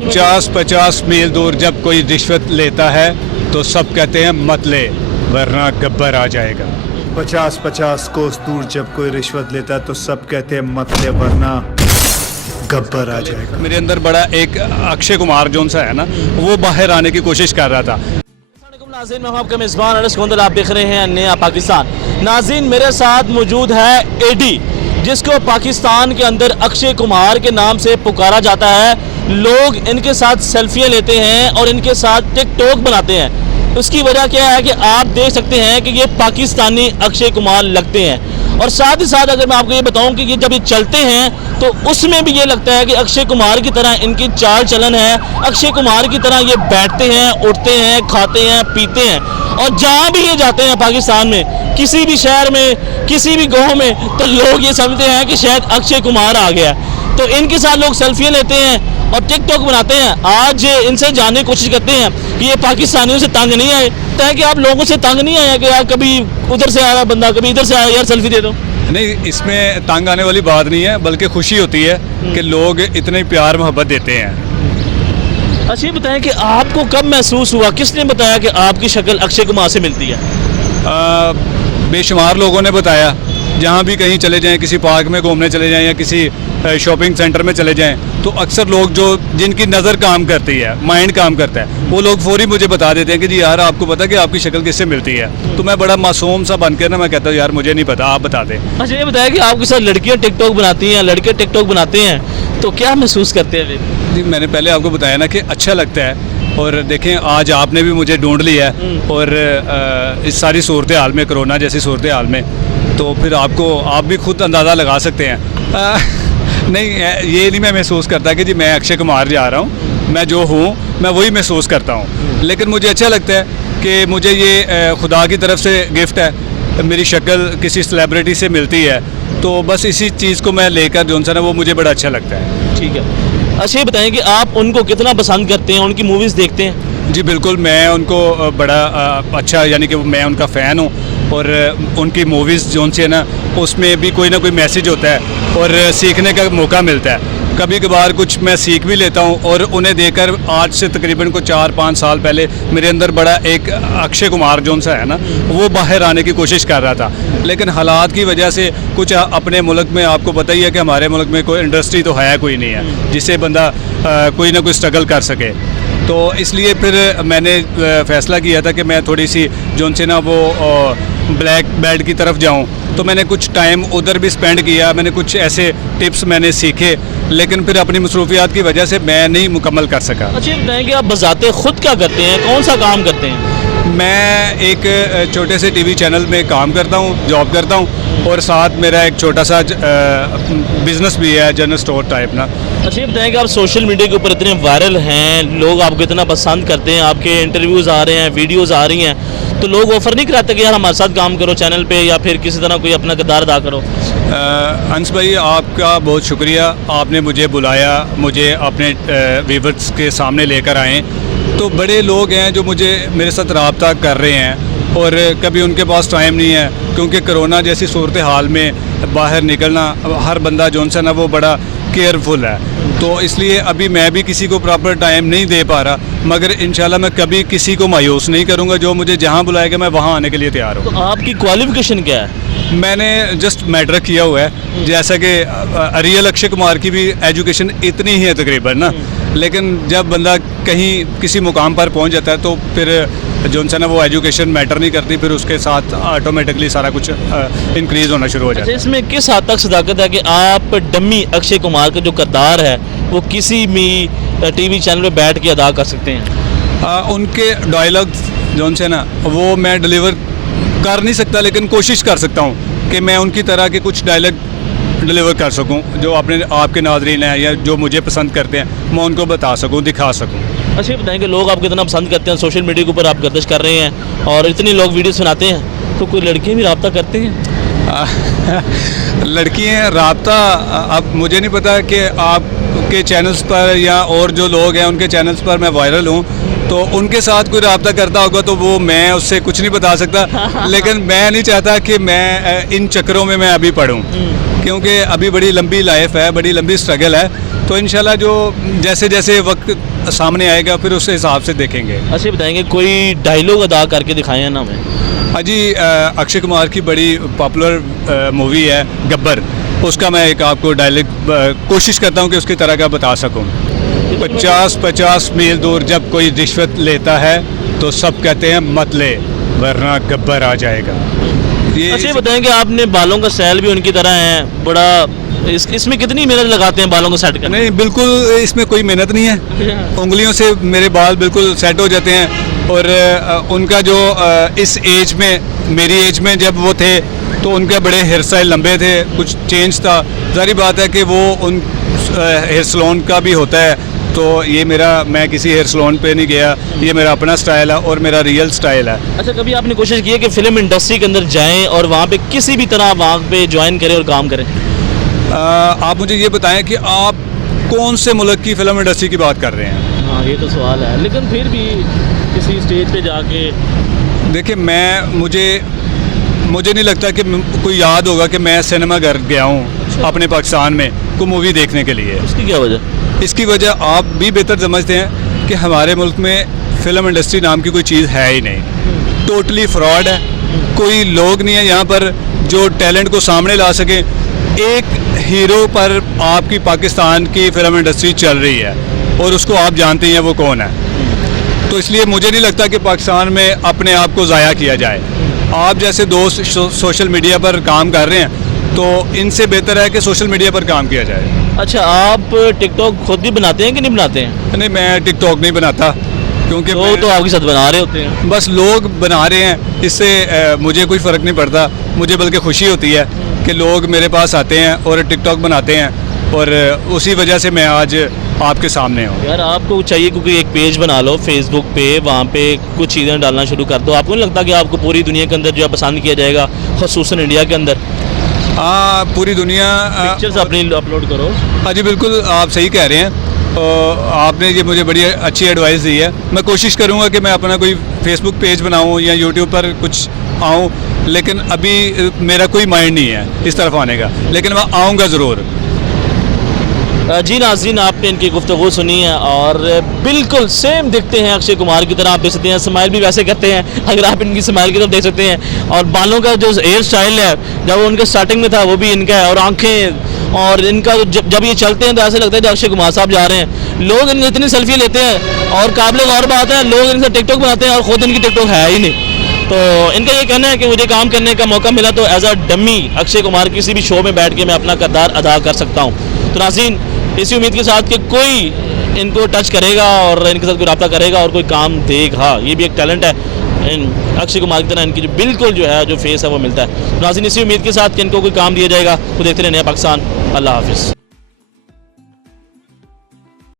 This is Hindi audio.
50-50 मील दूर जब कोई रिश्वत लेता है तो सब कहते हैं मत ले वरना गब्बर आ जाएगा। 50-50 कोस दूर जब कोई रिश्वत लेता है तो सब कहते हैं मत ले वरना गब्बर आ जाएगा। मेरे अंदर बड़ा एक अक्षय कुमार जोन सा है ना, वो बाहर आने की कोशिश कर रहा था। नाज़रीन, मैं हूं आपका मेज़बान अनस गोंदल, आप देख रहे हैं नया पाकिस्तान। नाज़रीन, मेरे साथ मौजूद है एडी, जिसको पाकिस्तान के अंदर अक्षय कुमार के नाम से पुकारा जाता है। लोग इनके साथ सेल्फियाँ लेते हैं और इनके साथ टिकटॉक बनाते हैं। उसकी वजह क्या है कि आप देख सकते हैं कि ये पाकिस्तानी अक्षय कुमार लगते हैं। और साथ ही साथ अगर मैं आपको ये बताऊं कि ये जब ये चलते हैं तो उसमें भी ये लगता है कि अक्षय कुमार की तरह इनकी चाल चलन है, अक्षय कुमार की तरह ये बैठते हैं, उठते हैं, खाते हैं, पीते हैं। और जहाँ भी ये जाते हैं पाकिस्तान में, किसी भी शहर में, किसी भी गाँव में, तो लोग ये समझते हैं कि शायद अक्षय कुमार आ गया। तो इनके साथ लोग सेल्फियाँ लेते हैं और टिकटॉक बनाते हैं। आज इनसे जानने की कोशिश करते हैं कि ये पाकिस्तानियों से तंग नहीं आए, तो कि आप लोगों से तंग नहीं आया कि यार कभी उधर से आया बंदा, कभी इधर से आया, यार सेल्फी दे दो। नहीं, इसमें तंग आने वाली बात नहीं है, बल्कि खुशी होती है कि लोग इतने प्यार मोहब्बत देते हैं। अच्छा, ये बताएं कि आपको कब महसूस हुआ, किसने बताया कि आपकी शक्ल अक्षय कुमार से मिलती है? बेशुमार लोगों ने बताया। जहाँ भी कहीं चले जाएं, किसी पार्क में घूमने चले जाएं या किसी शॉपिंग सेंटर में चले जाएं, तो अक्सर लोग जो जिनकी नज़र काम करती है, माइंड काम करता है, वो लोग फौरी मुझे बता देते हैं कि जी यार आपको पता कि आपकी शक्ल किससे मिलती है। तो मैं बड़ा मासूम सा बन के ना मैं कहता हूँ यार मुझे नहीं पता, आप बता दें। अच्छा, ये बताया कि आपके साथ लड़कियाँ टिकटॉक बनाती हैं, लड़के टिकटॉक बनाते हैं, तो क्या महसूस करते हैं? जी, मैंने पहले आपको बताया ना कि अच्छा लगता है। और देखें, आज आपने भी मुझे ढूंढ लिया है और इस सारी सूरत हाल में, कोरोना जैसी सूरत हाल में, तो फिर आप भी खुद अंदाज़ा लगा सकते हैं। नहीं, ये नहीं मैं महसूस करता कि जी मैं अक्षय कुमार जा रहा हूँ। मैं जो हूँ मैं वही महसूस करता हूँ, लेकिन मुझे अच्छा लगता है कि मुझे ये खुदा की तरफ से गिफ्ट है, मेरी शक्ल किसी सेलिब्रिटी से मिलती है, तो बस इसी चीज़ को मैं लेकर जो है ना वो मुझे बड़ा अच्छा लगता है। ठीक है। अच्छा, ये बताएं कि आप उनको कितना पसंद करते हैं, उनकी मूवीज़ देखते हैं? जी बिल्कुल, मैं उनको बड़ा अच्छा, यानी कि मैं उनका फ़ैन हूँ। और उनकी मूवीज़ जो सी है ना, उसमें भी कोई ना कोई मैसेज होता है और सीखने का मौका मिलता है। कभी कभार कुछ मैं सीख भी लेता हूँ और उन्हें देखकर आज से तकरीबन को 4-5 साल पहले मेरे अंदर बड़ा एक अक्षय कुमार जोन सा है ना, वो बाहर आने की कोशिश कर रहा था। लेकिन हालात की वजह से कुछ अपने मुल्क में, आपको पता ही है कि हमारे मुल्क में कोई इंडस्ट्री तो है कोई नहीं है जिससे बंदा कोई ना कोई स्ट्रगल कर सके। तो इसलिए फिर मैंने फ़ैसला किया था कि मैं थोड़ी सी जोन से ना वो ब्लैक बेल्ट की तरफ जाऊं। तो मैंने कुछ टाइम उधर भी स्पेंड किया, मैंने कुछ ऐसे टिप्स मैंने सीखे, लेकिन फिर अपनी मसरूफियात की वजह से मैं नहीं मुकम्मल कर सका। अच्छा, बताएं कि आप बजाते खुद क्या करते हैं, कौन सा काम करते हैं? मैं एक छोटे से टीवी चैनल में काम करता हूँ, जॉब करता हूँ, और साथ मेरा एक छोटा सा बिज़नेस भी है, जनरल स्टोर टाइप ना। अच्छा, ये बताएं कि आप सोशल मीडिया के ऊपर इतने वायरल हैं, लोग आपको इतना पसंद करते हैं, आपके इंटरव्यूज़ आ रहे हैं, वीडियोज़ आ रही हैं, तो लोग ऑफ़र नहीं कराते कि यार हमारे साथ काम करो चैनल पे, या फिर किसी तरह कोई अपना किरदार अदा करो? अंस भाई, आपका बहुत शुक्रिया, आपने मुझे बुलाया, मुझे अपने व्यूअर्स के सामने लेकर आए। तो बड़े लोग हैं जो मेरे साथ रब्ता कर रहे हैं, और कभी उनके पास टाइम नहीं है, क्योंकि कोरोना जैसी सूरत हाल में बाहर निकलना, हर बंदा जो है ना वो बड़ा केयरफुल है। तो इसलिए अभी मैं भी किसी को प्रॉपर टाइम नहीं दे पा रहा, मगर इंशाल्लाह मैं कभी किसी को मायूस नहीं करूँगा। जो मुझे जहाँ बुलाएगा मैं वहाँ आने के लिए तैयार हूँ। तो आपकी क्वालिफिकेशन क्या है? मैंने जस्ट मैट्रिक किया हुआ है, जैसा कि रियल अक्षय कुमार की भी एजुकेशन इतनी ही है तकरीबन ना, लेकिन जब बंदा कहीं किसी मुकाम पर पहुंच जाता है तो फिर जो है ना वो एजुकेशन मैटर नहीं करती, फिर उसके साथ ऑटोमेटिकली सारा कुछ इंक्रीज़ होना शुरू हो जाता है। इसमें किस हद तक सदाकत है कि आप डमी अक्षय कुमार का जो किरदार है वो किसी भी टीवी चैनल पे बैठ के अदा कर सकते हैं? उनके डायलॉग्स जो है ना वो मैं डिलीवर कर नहीं सकता, लेकिन कोशिश कर सकता हूँ कि मैं उनकी तरह के कुछ डायलॉग डिलीवर कर सकूं, जो आपके नाज़रीन हैं या जो मुझे पसंद करते हैं, मैं उनको बता सकूं, दिखा सकूं। अच्छा, ये बताएं कि लोग आपको इतना पसंद करते हैं, सोशल मीडिया के ऊपर आप गर्दिश कर रहे हैं और इतनी लोग वीडियो सुनाते हैं, तो कोई लड़कियाँ भी रब्ता करते हैं? लड़कियाँ रब्ता, अब मुझे नहीं पता कि आपके चैनल्स पर या और जो लोग हैं उनके चैनल्स पर मैं वायरल हूँ, तो उनके साथ कोई रब्ता करता होगा तो वो मैं उससे कुछ नहीं बता सकता। लेकिन मैं नहीं चाहता कि मैं इन चक्करों में मैं अभी पढ़ूँ, क्योंकि अभी बड़ी लंबी लाइफ है, बड़ी लंबी स्ट्रगल है। तो इंशाल्लाह जो जैसे जैसे वक्त सामने आएगा फिर उस हिसाब से देखेंगे। अच्छा बताएंगे कोई डायलॉग अदा करके दिखाए हैं ना हमें। हाँ जी, अक्षय कुमार की बड़ी पॉपुलर मूवी है गब्बर, उसका मैं एक आपको डायलॉग कोशिश करता हूँ कि उसकी तरह का बता सकूँ। 50-50 मील दूर जब कोई रिश्वत लेता है तो सब कहते हैं मत ले वरना गब्बर आ जाएगा। ये अच्छा बताएंगे आपने बालों का स्टाइल भी उनकी तरह है बड़ा, इसमें कितनी मेहनत लगाते हैं बालों को सेट करने? नहीं, बिल्कुल इसमें कोई मेहनत नहीं है, उंगलियों से मेरे बाल बिल्कुल सेट हो जाते हैं। और उनका जो इस एज में, मेरी एज में जब वो थे तो उनके बड़े हेयर स्टाइल लंबे थे, कुछ चेंज था। जारी बात है कि वो उन हेयर सलोन का भी होता है, तो ये मैं किसी हेयर सलोन पे नहीं गया, ये मेरा अपना स्टाइल है और मेरा रियल स्टाइल है। अच्छा कभी आपने कोशिश की है कि फिल्म इंडस्ट्री के अंदर जाएं और वहाँ पे किसी भी तरह वहाँ पे ज्वाइन करें और काम करें? आप मुझे ये बताएं कि आप कौन से मुल्क की फिल्म इंडस्ट्री की बात कर रहे हैं? हाँ ये तो सवाल है, लेकिन फिर भी किसी स्टेज पे जाके देखिए मुझे नहीं लगता कि कोई याद होगा कि मैं सिनेमा घर गया हूँ अपने पाकिस्तान में कोई मूवी देखने के लिए। उसकी क्या वजह? इसकी वजह आप भी बेहतर समझते हैं कि हमारे मुल्क में फ़िल्म इंडस्ट्री नाम की कोई चीज़ है ही नहीं, टोटली फ्रॉड है। कोई लोग नहीं है यहाँ पर जो टैलेंट को सामने ला सके। एक हीरो पर आपकी पाकिस्तान की फ़िल्म इंडस्ट्री चल रही है और उसको आप जानते हैं वो कौन है, तो इसलिए मुझे नहीं लगता कि पाकिस्तान में अपने आप को ज़ाया किया जाए। आप जैसे दोस्त सोशल मीडिया पर काम कर रहे हैं तो इनसे बेहतर है कि सोशल मीडिया पर काम किया जाए। अच्छा आप टिकटॉक खुद भी बनाते हैं कि नहीं बनाते हैं? नहीं, मैं टिकटॉक नहीं बनाता क्योंकि लोग तो आपके साथ बना रहे होते हैं। बस लोग बना रहे हैं, इससे मुझे कोई फ़र्क नहीं पड़ता। मुझे बल्कि खुशी होती है कि लोग मेरे पास आते हैं और टिकटॉक बनाते हैं, और उसी वजह से मैं आज आपके सामने हूँ। यार आपको चाहिए क्योंकि एक पेज बना लो फेसबुक पे, वहाँ पे कुछ चीज़ें डालना शुरू कर दो। आपको नहीं लगता कि आपको पूरी दुनिया के अंदर जो है पसंद किया जाएगा, ख़ुसूसन इंडिया के अंदर? हाँ, पूरी दुनिया पिक्चर्स अपनी अपलोड करो। हाँ जी बिल्कुल, आप सही कह रहे हैं। आपने ये मुझे बड़ी अच्छी एडवाइस दी है। मैं कोशिश करूँगा कि मैं अपना कोई फेसबुक पेज बनाऊँ या यूट्यूब पर कुछ आऊँ, लेकिन अभी मेरा कोई माइंड नहीं है इस तरफ आने का, लेकिन मैं आऊँगा ज़रूर। जी नाज़रीन, आपने इनकी गुफ्तगू सुनी है और बिल्कुल सेम दिखते हैं अक्षय कुमार की तरह। आप देख सकते हैं स्माइल भी वैसे करते हैं, अगर आप इनकी स्माइल की तरफ देख सकते हैं। और बालों का जो हेयर स्टाइल है जब उनके स्टार्टिंग में था वो भी इनका है, और आंखें और इनका जब ये चलते हैं तो ऐसे लगता है कि अक्षय कुमार साहब जा रहे हैं। लोग इनकी इतनी सेल्फी लेते हैं और काबिल गौर बात है लोग इनसे टिकटॉक बनाते हैं और ख़ुद इनकी टिकटॉक है ही नहीं। तो इनका ये कहना है कि मुझे काम करने का मौका मिला तो as a dummy Akshay Kumar किसी भी शो में बैठ के मैं अपना किरदार अदा कर सकता हूँ। तो नाज़रीन, इसी उम्मीद के साथ कि कोई इनको टच करेगा और इनके साथ कोई रब्ता करेगा और कोई काम देगा। ये भी एक टैलेंट है इन अक्षय कुमार की तरह, इनकी जो बिल्कुल जो है जो फेस है वो मिलता है। नाज़रीन, इसी उम्मीद के साथ कि इनको कोई काम दिया जाएगा। तो देखते रहने पाकिस्तान। अल्लाह हाफिज़।